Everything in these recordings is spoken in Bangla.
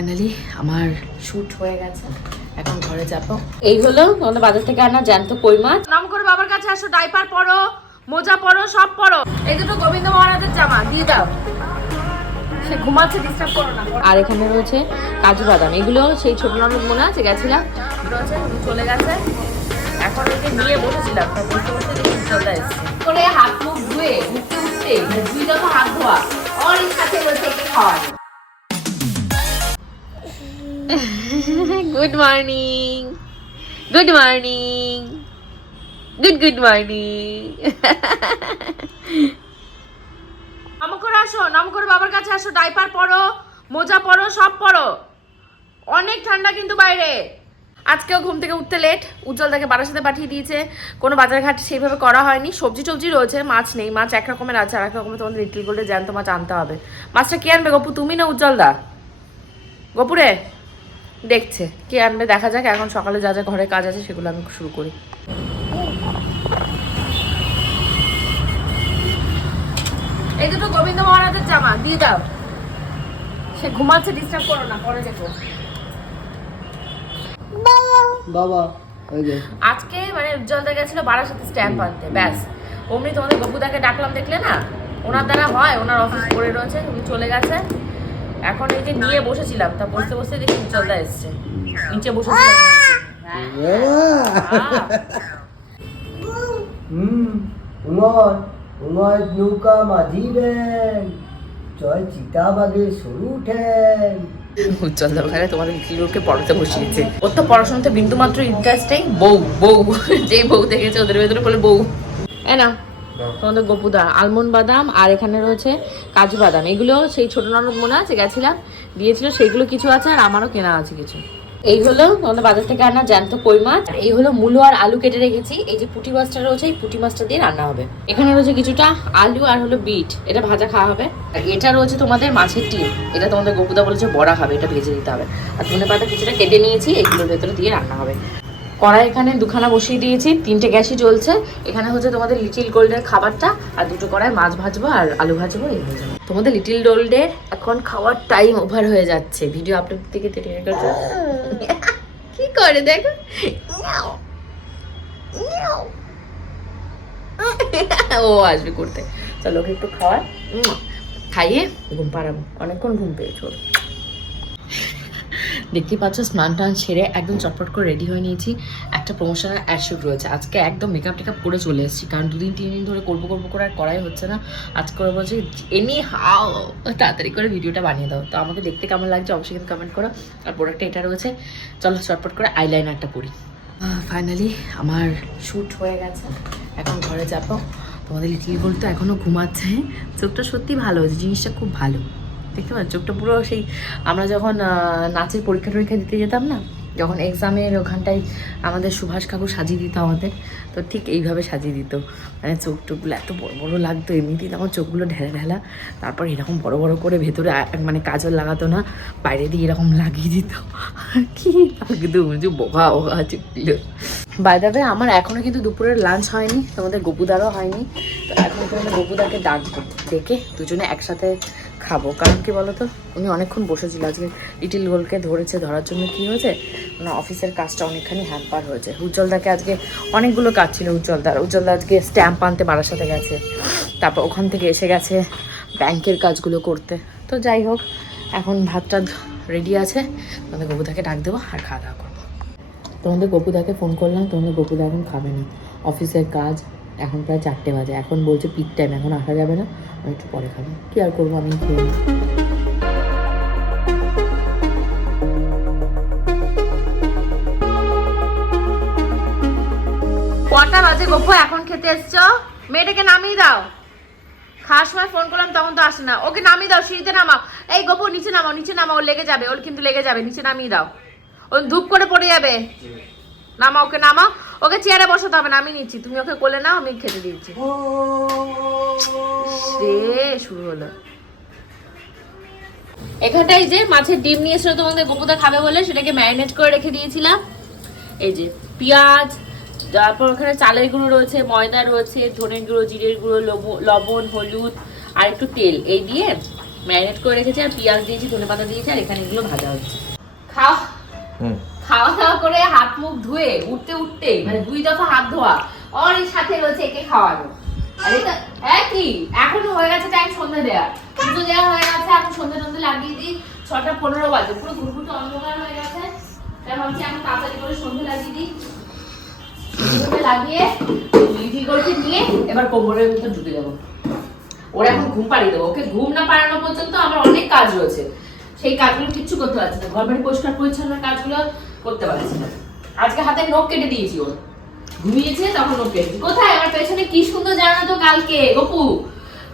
ফাইনালি আমার শুট হয়ে গেছে, এখন ঘরে যাবো। এই হলো আমাদের বাজার থেকে আনা জ্যান্ত কই মাছ। নাম করে বাবার কাছে আসো, ডাইপার পরো, মোজা পরো, সব পরো। এই দুটো গোবিন্দ মহারাজের জামা দিয়ে দাও, সে ঘুমাচ্ছে, ডিস্টার্ব করো না। আর এখানে রয়েছে কাজু বাদাম, এগুলো সেই ছোট ননদ মনে আছে গেছিলাম, রয়েছে চলে গেছে। এখন ওই যে নিয়ে বসেছিলাম, বসে বসে দেখি চলে এসছে করে হাত মুখ ধুয়ে উঠতে উঠতে দুই দফা হাত ধোয়া ওর সাথে রয়েছে খাওয়ানো। Good morning, good morning, good morning. নাম করে আসো, নাম করে বাবার কাছে আসো, ডাইপার পরো, মোজা পরো, সব পরো। অনেক ঠান্ডা কিন্তু বাইরে। আজকেও ঘুম থেকে উঠতে লেট, উজ্জ্বলদাকে বারাসাতে পাঠিয়ে দিয়েছে। কোনো বাজার ঘাট সেইভাবে করা হয়নি, সবজি টবজি রয়েছে, মাছ নেই। মাছ এক রকমের আছে, আর এক রকমের তোমাদের লিটল গোল্ডে জ্যান্ত মাছ আনতে হবে। মাছটা কে আনবে গপু, তুমি না উজ্জ্বলদা? গপুরে দেখছে কে আনবে, দেখা যাক। এখন সকালে যা যা ঘরে কাজ আছে সেগুলো আমি শুরু করি। এই দুটো গোবিন্দ মহারাজের জামা দিয়ে দাও, সে ঘুমাচ্ছে, ডিস্টার্ব করো না, পরে দেখো। বাবা আজকে মানে উজ্জ্বলদা গেছিল বারাসাতে স্ট্যাম্প আনতে, ব্যাস অমনি তোমাদের গপুদাকে ডাকলাম, দেখলে না? ওনার দ্বারা হয়, ওনার অফিস পড়ে রয়েছে, উনি চলে গেছে। এখন এই যে নিয়ে বসেছিলাম, তা বসতে বসতে দেখি উজ্জ্বলদা এসছে, নিচে বসেছিলাম। নৌকা মাঝি ব্যাং জয় চিতাবাগের সরু ঠ্যাং। উজ্জ্বলদা ওখানে তোমাদের লিটলকে পড়াতে বসিয়েছে। ওর তো পড়াশোনাতে বিন্দু মাত্র ইন্টারেস্ট নেই। বউ বউ যেই বউ দেখেছে ওদের ভেতরে বলে বউ। না তোমাদের গপুদা আলমন্ড বাদাম, আর এখানে রয়েছে কাজু বাদাম, এগুলো সেই ছোট ননদ মনে আছে গেছিলাম দিয়েছিল, সেইগুলো কিছু আছে, আর আমারও কেনা আছে কিছু। এই হলো তোমাদের বাজার থেকে আনা জ্যান্ত কই মাছ। এই হলো মূলো আর আলু কেটে রেখেছি। এই যে পুঁটি মাছটা রয়েছে, এই পুঁটি মাছটা দিয়ে রান্না হবে। এখানে রয়েছে কিছুটা আলু আর হলো বিট, এটা ভাজা খাওয়া হবে। আর এটা রয়েছে তোমাদের মাছের টিম, এটা তোমাদের গপুদা বলেছে বড়া হবে, এটা ভেজে দিতে হবে। আর ধনে পাতা কিছুটা কেটে নিয়েছি, এগুলোর ভেতরে দিয়ে রান্না হবে। কড়াই এখানে দুখানা বসিয়ে দিয়েছি, 3টে গ্যাসই জ্বলছে। এখানে হচ্ছে তোমাদের লিটিল গোল্ডের খাবারটা, আর 2টো কড়াই মাছ ভাজবো আর আলু ভাজবো, এই হয়ে যাবে। তোমাদের লিটিল গোল্ডের এখন খাওয়ার টাইম ওভার হয়ে যাচ্ছে, ভিডিও আপলোড থেকে কি করে দেখো, ও আসবে করতে। চলো ওকে একটু খাইয়ে ঘুম পাড়াবো, অনেকক্ষণ ঘুম পেয়েছো। দেখতেই পাচ্ছ স্নান টান সেরে একদম চটপট করে রেডি হয়ে নিয়েছি। একটা প্রমোশনাল অ্যাড শুট রয়েছে আজকে, একদম মেকআপ টেকআপ করে চলে এসেছি, কারণ 2-3 দিন ধরে করবো করে আর করাই হচ্ছে না। আজকে করে বলছি এনি হাও তাড়াতাড়ি করে ভিডিওটা বানিয়ে দাও। তো আমাকে দেখতে কেমন লাগছে অবশ্যই কিন্তু কমেন্ট করো। আর প্রোডাক্টটা এটা রয়েছে, চলো চটপট করে আইলাইনারটা করি। ফাইনালি আমার শ্যুট হয়ে গেছে, এখন ঘরে যাবো। তোমাদের লিটিল গোল্ড তো এখনও ঘুমাচ্ছে, চোখটা সত্যি ভালো হয়েছে, জিনিসটা খুব ভালো। দেখতে পাচ্ছ চোখটা পুরো সেই আমরা যখন নাচের পরীক্ষা দিতে যেতাম না, যখন এক্সামের ওখানটায় আমাদের সুভাষ কাকু সাজিয়ে দিত আমাদের, তো ঠিক এইভাবে সাজিয়ে দিত। মানে চোখ টোকগুলো এত বড় বড় লাগতো, এমনিতেই তখন চোখগুলো ঢেলা ঢেলা, তারপর এরকম বড় বড় করে ভেতরে মানে কাজল লাগাতো না, বাইরে দিয়ে এরকম লাগিয়ে দিত। কি একদম যে বোকা বোকা চোখগুলো। বাই দ্য ওয়ে আমার এখনও কিন্তু দুপুরের লাঞ্চ হয়নি, তোমাদের গপুদারও হয়নি। তো এখন তোমাদের গপুদাকে ডাকবো, ডেকে দুজনে একসাথে খাবো। কারণ কি বলতো, উনি অনেকক্ষণ বসেছিল, আজকে লিটিল গোল্ডকে ধরার জন্য কি হয়েছে, ওনার অফিসের কাজটা অনেকখানি হ্যাম্পার হয়েছে। উজ্জ্বলদাকে আজকে অনেকগুলো কাজ ছিল উজ্জ্বলদা আজকে স্ট্যাম্প আনতে বারাসাতে গেছে, তারপর ওখান থেকে এসে গেছে ব্যাংকের কাজগুলো করতে। তো যাই হোক, এখন ভাতটা রেডি আছে, তোমাদের গপুদাকে ডাক দেবো আর খাওয়া দাওয়া করবো। তোমাদের গপুদাকে ফোন করলাম, তোমাদের গপুদা এখন খাবে না, অফিসের কাজ, এখন প্রায় 4টে বাজে, এখন বলছে পিক টাইম, এখন আসা যাবে না, আমি একটু পরে খাবো। কি আর করবো, আমি খেয়ে নিই। কটা বাজে গপু, এখন খেতে এসছো? মেয়েটাকে নামিয়ে দাও। খাওয়ার সময় ফোন করলাম তখন তো আসে না, ওকে নামিয়ে দাও, সিঁড়িতে নামাও। এই গপু নিচে নামাও, ওর লেগে যাবে, ওর কিন্তু লেগে যাবে, নিচে নামিয়ে দাও, ও ধূপ করে পড়ে যাবে। নামাও, ওকে নামাও, ওকে চেয়ারে বসাতে হবে না, আমি নিচ্ছি, তুমি ওকে কোলে নাও, আমি খেতে দিচ্ছি। শুরু হলো। এখানটাই যে মাছের ডিম নিয়ে এসেছিল তোমাদের গপুদা খাবে বলে, সেটাকে ম্যারিনেট করে রেখে দিয়েছিলাম। এই যে পেঁয়াজ, তারপর ওখানে চালের গুঁড়ো রয়েছে, ময়দা রয়েছে, ধনের গুঁড়ো, জিরের গুঁড়ো, লবণ, হলুদ আর একটু তেল, এই দিয়ে ম্যারিনেট করে রেখেছি আর পেঁয়াজ দিয়েছি, ধনেপাতা দিয়েছি, আর এখানে এগুলো ভাজা হচ্ছে। খাওয়া খাওয়া দাওয়া করে হাত মুখ ধুয়ে উঠতে উঠতে মানে 2 দফা হাত ধোয়া, আর এর সাথে রয়েছে একে খাওয়ানো। আর এটা একই এখনো হয়ে গেছে টাইম সন্ধ্যা দেওয়া, পুজো দেওয়া হয়ে গেছে, এখন সন্ধ্যা টন্ধে লাগিয়ে দিই। 6:15 বাজে, পুরো ঘুরঘুরটা অন্ধকার হয়ে গেছে। তাই ভাবছি এখন তাড়াতাড়ি করে সন্ধ্যা লাগিয়ে দিই। সন্ধ্যা লাগিয়ে লিটি করতে নিয়ে এবার কোমরের ভিতর ঢুকে যাবো। ওরা এখন ঘুম পাড়িয়ে দেবো, ওকে ঘুম না পাড়ানো পর্যন্ত আমার অনেক কাজ রয়েছে, সেই কাজগুলো কিচ্ছু করতে পারছি না। ঘর বাড়ি পরিষ্কার পরিচ্ছন্ন কাজগুলো করতে পারছি না। আজকে হাতে নখ কেটে দিয়েছি, ওর ঘুমিয়েছে তখন নখ কেটেছি। কোথায় আমার পেছনে কি সুন্দর জানো তো কালকে গপু,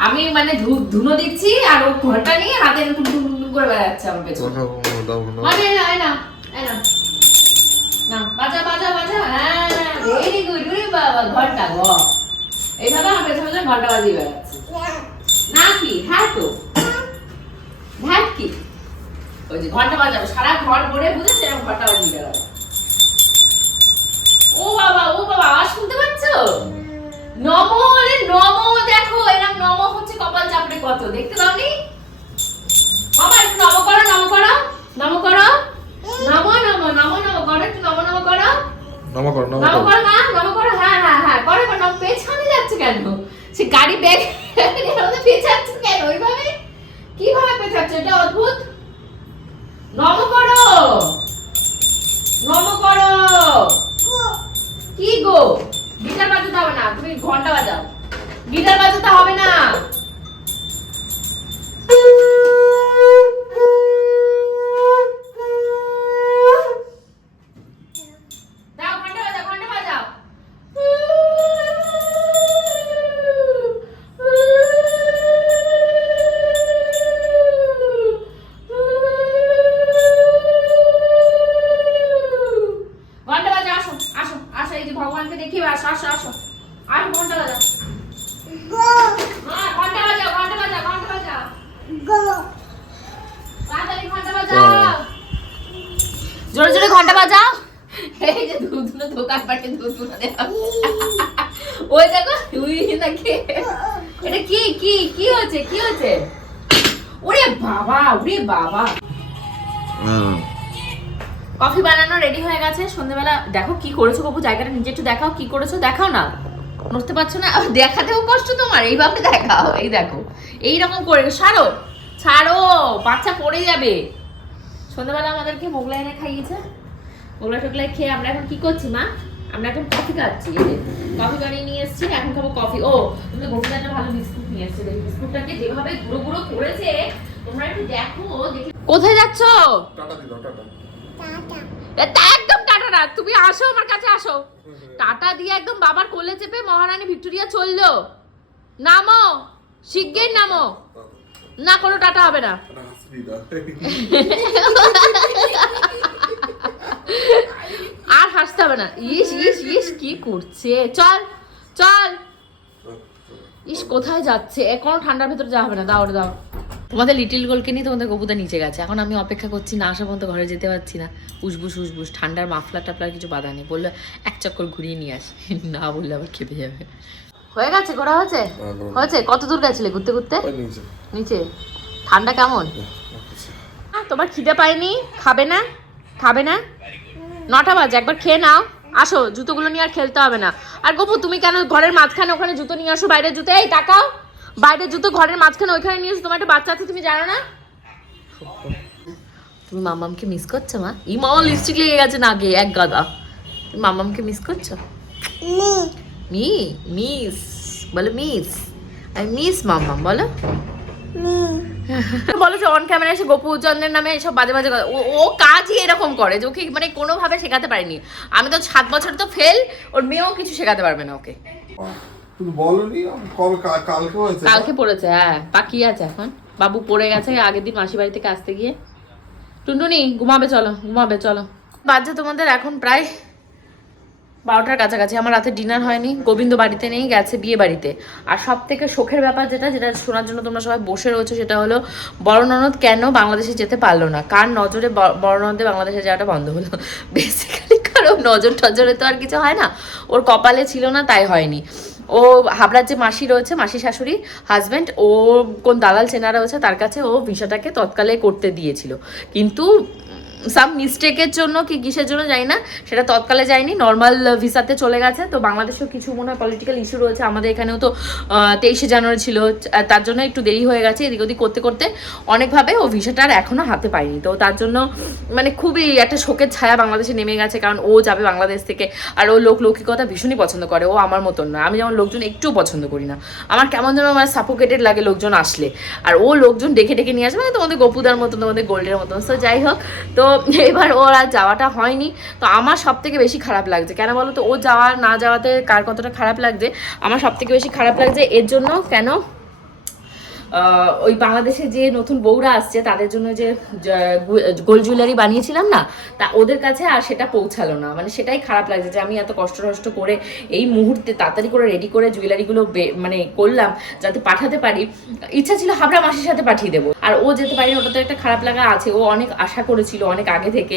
আমি মানে ধুনো দিচ্ছি আর ও ঘরটা নিয়ে হাতে টুন করে বেড়াচ্ছে আমার পেছনে। মানে না না বাজা বাজা বাজা, হ্যাঁ ভেরি গুড, বাবা ঘন্টা গ এইভাবে আমার পেছনে পেছনে ঘন্টা বাজিয়ে বেড়াচ্ছে। না কি হ্যাঁ তো হ্যাঁ কি ওই যে ঘন্টা বাজাবো সারা ঘর ভরে, বুঝে সেরকম ঘন্টা বাজিয়ে বেড়াবো। ও বাবা আওয়াজ শুনতে পাচ্ছ? নমো রে নমো, দেখো এরকম নমো হচ্ছে কপাল চাপড়ে কত, দেখতে পাওনি? বাবা একটু নমো করো, নমো করো, নমো করো, নমো নমো নমো নমো করো, একটু নমো নমো করো, নমো করো, নমো করো মা, নমো করো, হ্যাঁ হ্যাঁ হ্যাঁ করো করো। পেছনে যাচ্ছে কেন? সে গাড়ি ব্যাগ পেছাচ্ছে কেন ওইভাবে? কিভাবে পেছাচ্ছে? এটা অদ্ভুত। নমো করো, নমো করো। কি গো, গিটার বাজাতে হবে না, তুমি ঘন্টা বাজাও। গিটার বাজাতে হবে না। দাও ঘন্টা বাজাও, ঘন্টা বাজাও। ঘন্টা বাজা, আসো আসো আসো, এই যে ভগবানকে দেখিয়ে আসো আসো আসো, আর ঘন্টা বাজা। হ্যাঁ ঘন্টা বাজাও, ঘন্টা বাজাও, ঘন্টা বাজাও, তাড়াতাড়ি ঘন্টা বাজাও, জোরে জোরে ঘন্টা বাজাও। এই যে দুধুনো দোকান পাটে দুধুনো দেখো, ওই দেখো তুই নাকি এটা কি কি কি হচ্ছে, কি হচ্ছে? ওরে বাবা, ওরে বাবা। কফি বানানো রেডি হয়ে গেছে। সন্ধ্যাবেলা দেখো কি করেছো বাবু, জায়গাটা নিজে একটু দেখাও, কি করেছো দেখাও না, নড়তে পারছো না, দেখাতেও কষ্ট তোমার, এইভাবে দেখাও। এই দেখো এইরকম করে, ছাড়ো ছাড়ো, বাচ্চা পড়ে যাবে। সন্ধ্যাবেলা আমাদেরকে মোগলাই এনে খাইয়েছে, মোগলাই টোগলাই খেয়ে আমরা এখন কি করছি মা? আমরা এখন কফি খাচ্ছি। কফি বানিয়ে নিয়ে এসেছি, এখন খাবো কফি। ও তুমি গোপীদাটা ভালো বিস্কুট নিয়ে এসেছে, বিস্কুটটাকে যেভাবে গুঁড়ো গুঁড়ো করেছে তোমরা একটু দেখো। দেখি কোথায় যাচ্ছ? টাটা দিও, টাটা। এটা একদম টাটা না, তুমি আসো আমার কাছে আসো। টাটা দিয়ে একদম বাবার কোলে চেপে মহারানী ভিক্টোরিয়া চললো। নামো, শিগগির নামো। না কোনো টাটা হবে না। আর হাসতে হবে না। ইস ইস ইস কি করছে, চল চল। ইস কোথায় যাচ্ছে, কোনো ঠান্ডার ভেতরে যাওয়া হবে না, দাও দাও। তোমাদের লিটিল গোলকে নিয়ে তোমাদের গপুদা নিচে গেছে, এখন আমি অপেক্ষা করছি, না আসা পর্যন্ত ঘরে যেতে পারছি না। উসবুস উসবুস ঠান্ডার মাফলার টাফলার কিছু বাধা নেই, বললো এক চক্কর ঘুরিয়ে নিয়ে আসি, না বললে আবার খেপে যাবে। হয়ে গেছে ঘোরা হয়েছে? হয়েছে। কত দূর গেছিলে ঘুরতে ঘুরতে? নিচে। ঠান্ডা কেমন? তোমার খিদে পায়নি? খাবে না? খাবে না? 9টা বাজে, একবার খেয়ে নাও। আসো, জুতোগুলো নিয়ে আর খেলতে হবে না। আর গপু তুমি কেন ঘরের মাঝখানে ওখানে জুতো নিয়ে আসো, বাইরের জুতো? এই তাকাও, বাইরের জুতো ঘরের মাঝখানে ওইখানে নিয়ে আসো। তোমার একটা বাচ্চা আছে, তুমি জানো না? তুমি মামামকে মিস করছো মা? এই মামা লিপস্টিক লেগে গেছে নাকে এক গাদা। তুমি মামামকে মিস করছো? মিস বলো, মিস আই মিস মামাম বলো। বলো অন ক্যামেরা এসে গপু চন্দ্রের নামে এসব বাজে বাজে কথা। ও কাজই এরকম করে যে ওকে মানে কোনোভাবে শেখাতে পারিনি আমি। তো 7 বছর তো ফেল, ওর মেয়েও কিছু শেখাতে পারবে না ওকে। তুমি বলনি কালকে হয়েছে? কালকে পড়েছে, হ্যাঁ পাকি আছে এখন। বাবু পড়ে গেছে আগের দিন মাসি বাড়ি থেকে আসতে গিয়ে। টুনটুনি ঘুমাবে, চলো ঘুমাবে চলো। বাজে তোমাদের এখন প্রায় 12টার কাছাকাছি। আমার রাতে ডিনার হয়নি, গোবিন্দ বাড়িতে নেই, গেছে বিয়ে বাড়িতে। আর সব থেকে শোকের ব্যাপার যেটা যেটা শোনার জন্য তোমরা সবাই বসে রয়েছো, সেটা হলো বড় ননদ কেন বাংলাদেশে যেতে পারলো না। কার নজরে বড় ননদে বাংলাদেশে যাওয়াটা বন্ধ হলো? বেসিক্যালি কারো নজর টজরে তো আর কিছু হয় না, ওর কপালে ছিল না তাই হয়নি। ও হাবড়ার যে মাসি রয়েছে, মাসি শাশুড়ি হাজব্যান্ড, ও কোন দালাল চেনা রয়েছে তার কাছে ও ভিসাটাকে তৎকালে করতে দিয়েছিল, কিন্তু সাম মিস্টেকের জন্য কি কিসের জন্য জানি না, সেটা তৎকালে যায়নি, নর্মাল ভিসাতে চলে গেছে। তো বাংলাদেশেও কিছু মনে হয় পলিটিক্যাল ইস্যু রয়েছে, আমাদের এখানেও তো 23শে জানুয়ারি ছিল, তার জন্য একটু দেরি হয়ে গেছে, এদিক ওদিক করতে করতে অনেকভাবে ও ভিসাটা আর এখনও হাতে পায়নি। তো তার জন্য মানে খুবই একটা শোকের ছায়া বাংলাদেশে নেমে গেছে, কারণ ও যাবে বাংলাদেশ থেকে, আর ও লৌকিকতা ভীষণই পছন্দ করে, ও আমার মতন না, আমি যেমন লোকজন একটুও পছন্দ করি না, আমার কেমন যেন আমার সাফোকেটেড লাগে লোকজন আসলে, আর ও লোকজন ডেকে ডেকে নিয়ে আসবে, মানে তোমাদের গপুদার মতন, তোমাদের গোল্ডের মতন। তো যাই হোক, তো এবার ওর আর যাওয়াটা হয়নি। তো আমার সব থেকে বেশি খারাপ লাগছে, কেন বলো তো, ও যাওয়া না যাওয়াতে কার কতটা খারাপ লাগছে, আমার সব থেকে বেশি খারাপ লাগছে এর জন্য, কেন ওই বাংলাদেশে যে নতুন বউরা আসছে তাদের জন্য যে গোল্ড জুয়েলারি বানিয়েছিলাম না, তা ওদের কাছে আর সেটা পৌঁছালো না, মানে সেটাই খারাপ লাগছে যে আমি এত কষ্ট করে এই মুহূর্তে তাড়াতাড়ি করে রেডি করে জুয়েলারিগুলো মানে করলাম যাতে পাঠাতে পারি, ইচ্ছা ছিল হাবড়া মাসির সাথে পাঠিয়ে দেবো, আর ও যেতে পারি, ওটা তো একটা খারাপ লাগা আছে। ও অনেক আশা করেছিল অনেক আগে থেকে,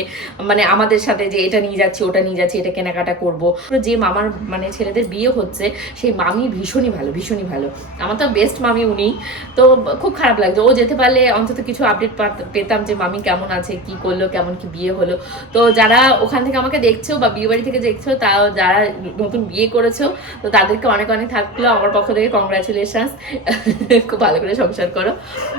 মানে আমাদের সাথে যে এটা নিয়ে যাচ্ছি ওটা নিয়ে যাচ্ছি, এটা কেনাকাটা করবো। যে মামার মানে ছেলেদের বিয়ে হচ্ছে সেই মামি ভীষণই ভালো, ভীষণই ভালো, আমার তো বেস্ট মামি উনি। তো খুব খারাপ লাগছে, ও যেতে পারলে অন্তত কিছু আপডেট পেতাম যে মামি কেমন আছে, কি করলো, কেমন কি বিয়ে হলো। তো যারা ওখান থেকে আমাকে দেখছো বা বিয়ে বাড়ি থেকে দেখছো, তাও যারা নতুন বিয়ে করেছো, তো তাদেরকে অনেক অনেক থাকলো আমার পক্ষ থেকে কংগ্রাচুলেশনস, খুব ভালো করে সংসার করো।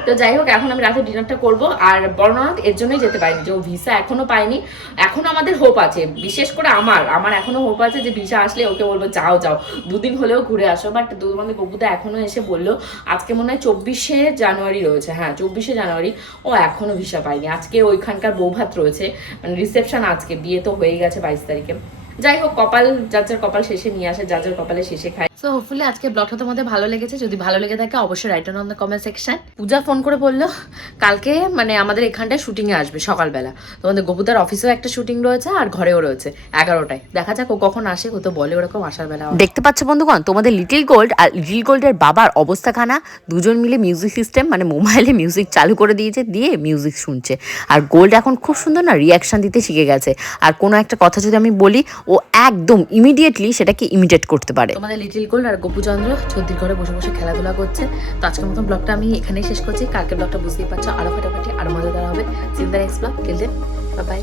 তো যাই হোক, এখন আমি রাতে ডিনারটা করবো, আর বর্ণনাথ এর জন্যই যেতে পারিনি যে ও ভিসা এখনো পায়নি। এখনো আমাদের হোপ আছে, বিশেষ করে আমার এখনো হোপ আছে যে ভিসা আসলে ওকে বলবো যাও যাও 2 দিন হলেও ঘুরে আসো, বাট আমাদের গপুদা এখনো এসে বললো, আজকে মনে হয় 24শে জানুয়ারি রয়েছে, হ্যাঁ 24শে জানুয়ারি, ও এখনো ভিসা পায়নি। আজকে ওইখানকার বৌভাত রয়েছে, মানে রিসেপশন আজকে, বিয়ে তো হয়ে গেছে 22 তারিখে। যাই হোক, কপাল যার যার কপাল শেষে নিয়ে আসে, যার যার কপালে শেষে খায়। সো হোপফুলি আজকে ব্লগটা তোমাদের ভালো লেগেছে, যদি ভালো লেগে থাকে অবশ্যই right on the comment section. Puja phone করে বললো কালকে মানে আমাদের এখানটায় শুটিংয়ে আসবে সকালবেলা, তোমাদের গপুদার অফিসেও একটা শুটিং রয়েছে আর ঘরেও রয়েছে 11টায়, দেখা যাক ও কখন আসে, ও তো বলে ওরকম আসার বেলা। দেখতে পাচ্ছ বন্ধুগণ, তোমাদের লিটিল গোল্ড আর লিটিল গোল্ডের বাবার অবস্থাখানা, দুজন মিলে মিউজিক সিস্টেম মানে মোবাইলে মিউজিক চালু করে দিয়েছে, দিয়ে মিউজিক শুনছে, আর গোল্ড এখন খুব সুন্দর না রিয়াকশন দিতে শিখে গেছে, আর কোনো একটা কথা যদি আমি বলি ও একদম ইমিডিয়েটলি সেটাকে ইমিটেট করতে পারে। তোমাদের লিটিল গোল্ড আর গপুচন্দ্র ছদ্দির ঘরে বসে বসে খেলাধুলা করছে। তো আজকের মতন ব্লগটা আমি এখানেই শেষ করছি, কালকের ব্লগটা বুঝতেই পারছো আরো ফাটাফাটি আরো মজাদার হবে। See you in the next blog, till then bye by.